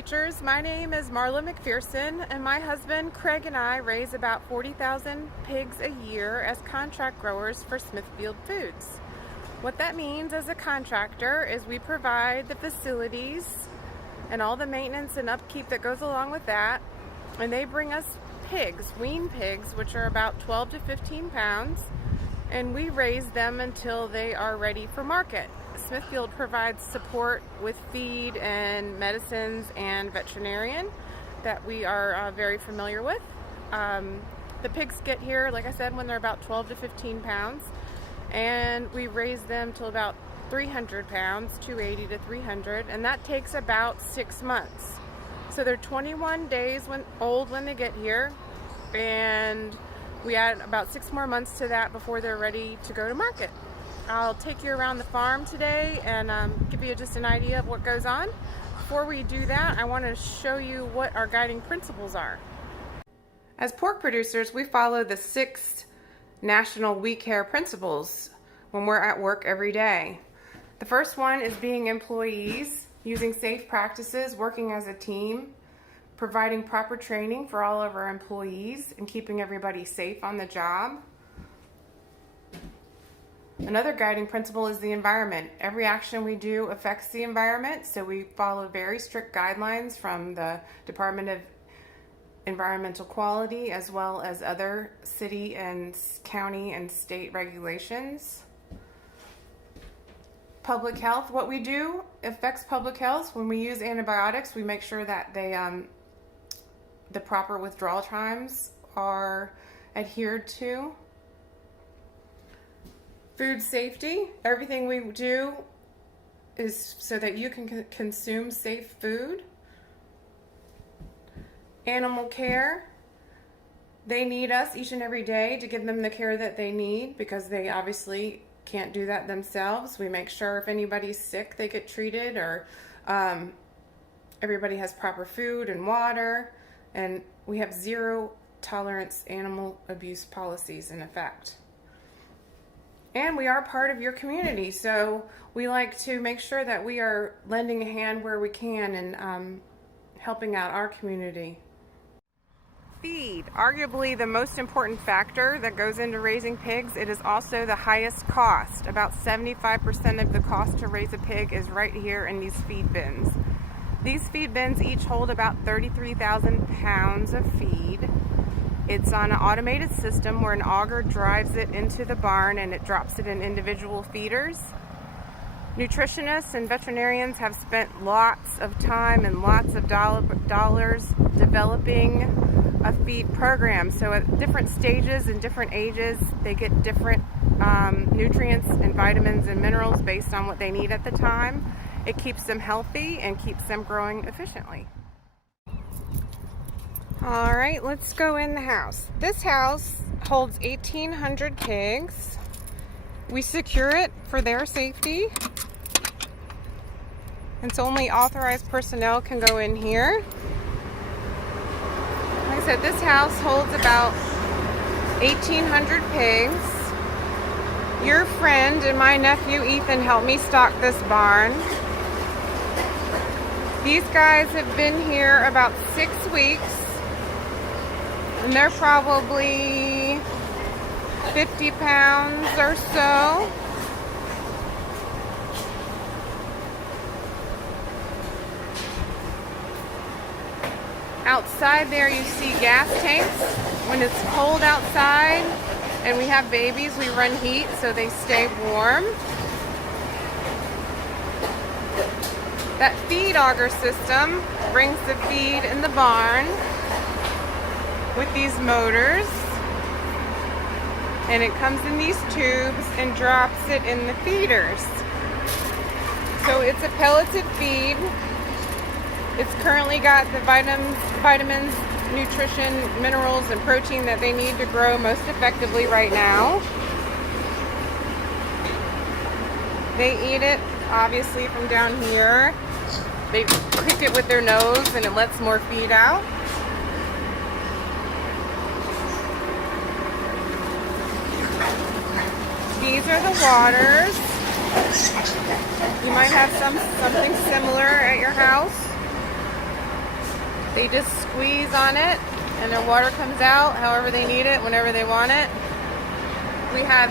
Rachers. My name is Marla McPherson, and my husband Craig and I raise about 40,000 pigs a year as contract growers for Smithfield Foods. What that means as a contractor is we provide the facilities and all the maintenance and upkeep that goes along with that, and they bring us pigs, wean pigs, which are about 12 to 15 pounds, and we raise them until they are ready for market. Smithfield provides support with feed and medicines and veterinarian that we are very familiar with. The pigs get here, like I said, when they're about 12 to 15 pounds, and we raise them till about 300 pounds, 280 to 300, and that takes about 6 months. So they're 21 days old when they get here, and we add about 6 more months to that before they're ready to go to market. I'll take you around the farm today and give you just an idea of what goes on. Before we do that, I want to show you what our guiding principles are. As pork producers, we follow the 6 national We Care principles when we're at work every day. The first one is being employees, using safe practices, working as a team, providing proper training for all of our employees, and keeping everybody safe on the job. Another guiding principle is the environment. Every action we do affects the environment, so we follow very strict guidelines from the Department of Environmental Quality as well as other city and county and state regulations. Public health. What we do affects public health. When we use antibiotics, we make sure that the proper withdrawal times are adhered to. Food safety. Everything we do is so that you can consume safe food. Animal care. They need us each and every day to give them the care that they need because they obviously can't do that themselves. We make sure if anybody's sick they get treated, or everybody has proper food and water, and we have zero tolerance animal abuse policies in effect. And we are part of your community, so we like to make sure that we are lending a hand where we can and helping out our community. Feed, arguably the most important factor that goes into raising pigs. It is also the highest cost. About 75% of the cost to raise a pig is right here in these feed bins. These feed bins each hold about 33,000 pounds of feed. It's on an automated system where an auger drives it into the barn and it drops it in individual feeders. Nutritionists and veterinarians have spent lots of time and lots of dollars developing a feed program. So at different stages and different ages, they get different nutrients and vitamins and minerals based on what they need at the time. It keeps them healthy and keeps them growing efficiently. All right, let's go in the house. This house holds 1,800 pigs. We secure it for their safety, and so only authorized personnel can go in here. Like I said, this house holds about 1,800 pigs. Your friend and my nephew Ethan helped me stock this barn. These guys have been here about 6 weeks, and they're probably 50 pounds or so. Outside there you see gas tanks. When it's cold outside and we have babies, we run heat so they stay warm. That feed auger system brings the feed in the barn with these motors, and it comes in these tubes and drops it in the feeders. So it's a pelleted feed. It's currently got the vitamins, nutrition, minerals, and protein that they need to grow most effectively right now. They eat it, obviously, from down here. They pick it with their nose and it lets more feed out. These are the waters. You might have something similar at your house. They just squeeze on it and their water comes out however they need it, whenever they want it. We have,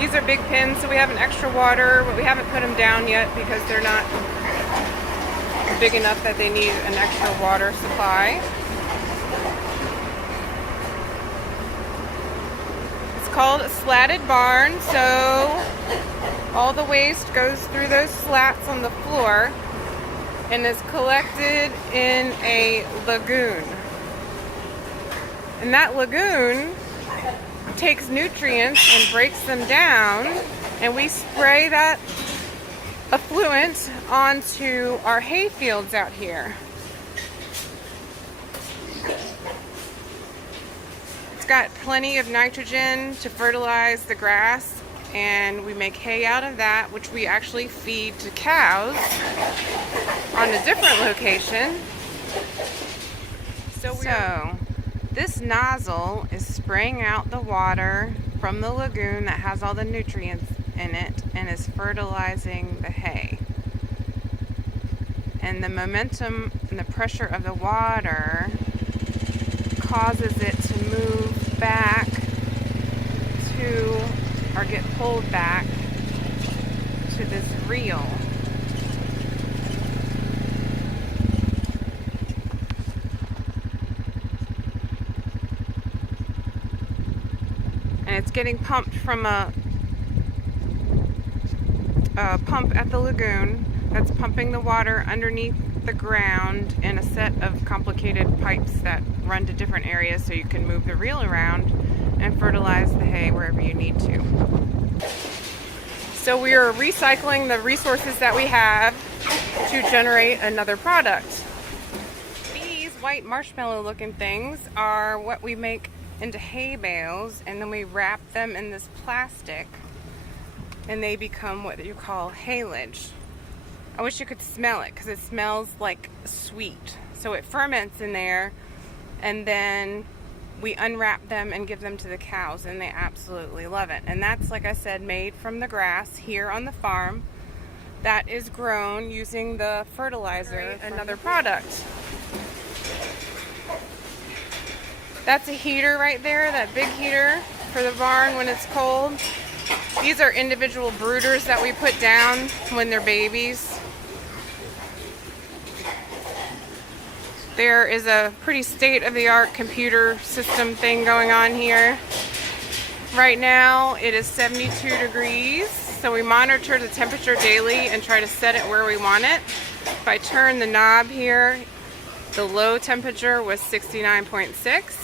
these are big pins, so we have an extra water, but we haven't put them down yet because they're not big enough that they need an extra water supply. It's called a slatted barn, so all the waste goes through those slats on the floor and is collected in a lagoon. And that lagoon takes nutrients and breaks them down, and we spray that effluent onto our hay fields out here. It's got plenty of nitrogen to fertilize the grass, and we make hay out of that, which we actually feed to cows on a different location. So this nozzle is spraying out the water from the lagoon that has all the nutrients in it and is fertilizing the hay. And the momentum and the pressure of the water causes it to move back to, or get pulled back to this reel. And it's getting pumped from a pump at the lagoon that's pumping the water underneath the ground in a set of complicated pipes that run to different areas so you can move the reel around and fertilize the hay wherever you need to. So we are recycling the resources that we have to generate another product. These white marshmallow looking things are what we make into hay bales, and then we wrap them in this plastic and they become what you call haylage. I wish you could smell it because it smells like sweet. So it ferments in there, and then we unwrap them and give them to the cows, and they absolutely love it. And that's, like I said, made from the grass here on the farm that is grown using the fertilizer, another product. That's a heater right there, that big heater for the barn when it's cold. These are individual brooders that we put down when they're babies. There is a pretty state-of-the-art computer system thing going on here. Right now it is 72 degrees, so we monitor the temperature daily and try to set it where we want it. If I turn the knob here, the low temperature was 69.6.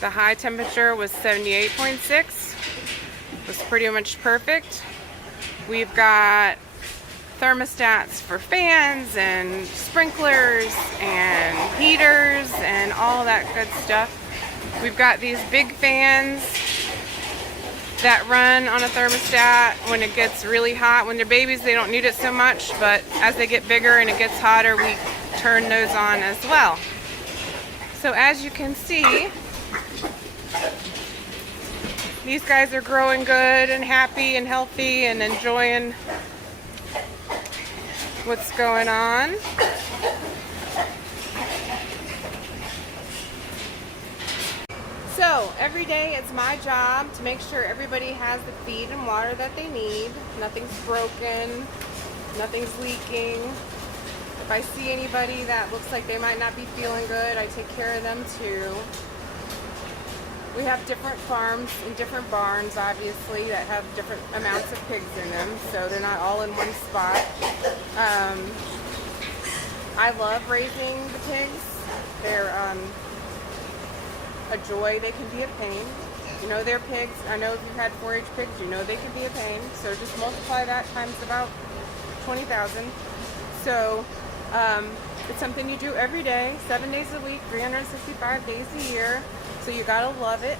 The high temperature was 78.6. Was pretty much perfect. We've got thermostats for fans and sprinklers and heaters and all that good stuff. We've got these big fans that run on a thermostat when it gets really hot. When they're babies, they don't need it so much, but as they get bigger and it gets hotter, we turn those on as well. So as you can see, these guys are growing good and happy and healthy and enjoying what's going on. So every day it's my job to make sure everybody has the feed and water that they need. Nothing's broken, nothing's leaking. If I see anybody that looks like they might not be feeling good, I take care of them too. We have different farms and different barns, obviously, that have different amounts of pigs in them, so they're not all in one spot. I love raising the pigs. They're a joy. They can be a pain. You know they're pigs. I know if you've had 4-H pigs, you know they can be a pain. So just multiply that times about 20,000. So it's something you do every day, 7 days a week, 365 days a year. So you gotta love it.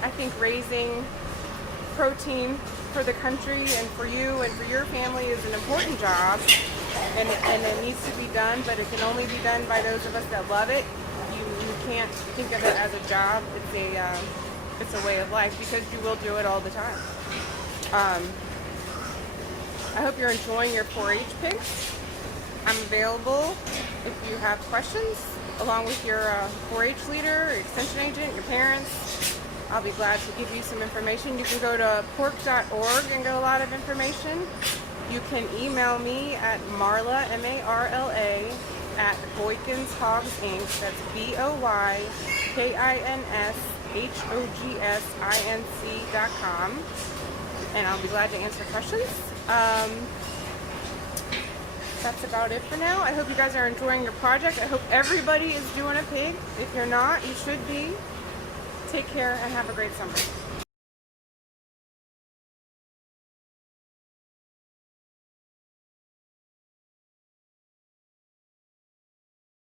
I think raising protein for the country and for you and for your family is an important job, and it needs to be done, but it can only be done by those of us that love it. You can't think of it as a job. It's a way of life, because you will do it all the time. I hope you're enjoying your 4-H pigs. I'm available if you have questions, along with your 4-H leader, your extension agent, your parents. I'll be glad to give you some information. You can go to pork.org and get a lot of information. You can email me at Marla, M-A-R-L-A, at Boykins Hogs Inc. That's BOYKINSHOGSINC.com. And I'll be glad to answer questions. That's about it for now. I hope you guys are enjoying your project. I hope everybody is doing a pig. If you're not, you should be. Take care and have a great summer.